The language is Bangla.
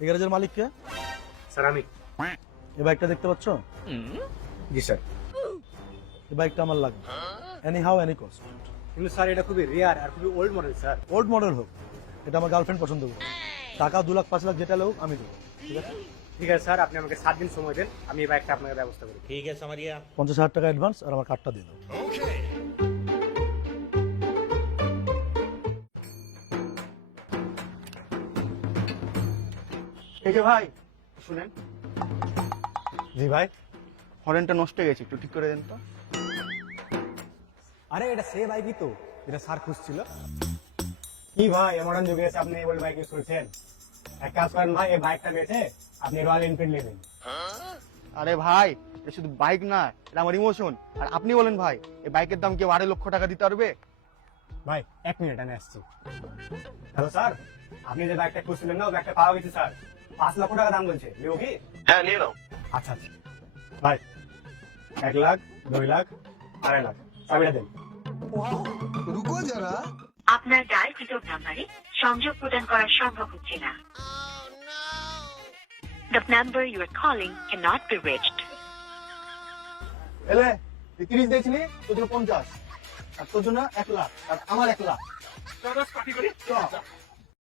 এই গ্যারেজের মালিক কে? স্যার আমি। এই বাইকটা দেখতে পাচ্ছ? জি স্যার। এই বাইকটা আমার লাগবে, এনি হাউ এনি কস্ট। কিন্তু স্যার এটা খুবই রেয়ার আর খুবই old model sir. Old model হোক, এটা আমার গার্লফ্রেন্ড পছন্দ করে। টাকা 2 লাখ 5 লাখ যেটা লোক আমি দেবো, ঠিক আছে? ঠিক আছে স্যার, আপনি আমাকে 7 দিন সময় দেন, আমি এই বাইকটা আপনাকে ব্যবস্থা করি। ठीक है समरिया। 50,000 টাকা অ্যাডভান্স আর আমার কার্ডটা দিয়ে দাও। এই যে ভাই শুনেন, জি ভাই। হরেনটা নষ্ট হয়ে গেছে, একটু ঠিক করে দেন তো। আরে এটা সে বাইকই তো যেটা স্যার খুঁজছিল। কি ভাই মডার্ন যুগে এসে আপনি ওল্ড বাইক ইউজ করছেন? এক কাজ করেন ভাই, এই বাইকটা বেচে আপনি রয়্যাল এনফিল্ড নেবেন। আরে ভাই, এটা শুধু বাইক না, এটা আমার ইমোশন। আর আপনি বলেন ভাই, এই বাইকের দাম কি 2.5 লক্ষ টাকা দিতে পারবে? ভাই 1 মিনিট আমি আসছি। হ্যালো স্যার, আপনি যে বাইকটা খুঁজছিলেন না, ওই বাইকটা পাওয়া গেছে স্যার। 5 লক্ষ টাকা দাম বলছে, নিও কি? হ্যাঁ নিয়ে নাও। আচ্ছা আচ্ছা ভাই, 1 লাখ, 2 লাখ, 2.5 লাখ, চাবিটা দেন। रुको जरा। আপনার ডায়ালকৃত নাম্বারে সংযোগ প্রদান করা সম্ভব হচ্ছে না। The number you are calling cannot be reached. এলে তুই 30 দিয়েছিলি, তোর জন্য 50, আর তোর জন্য 1 লাখ, আর আমার 1 লাখ। চল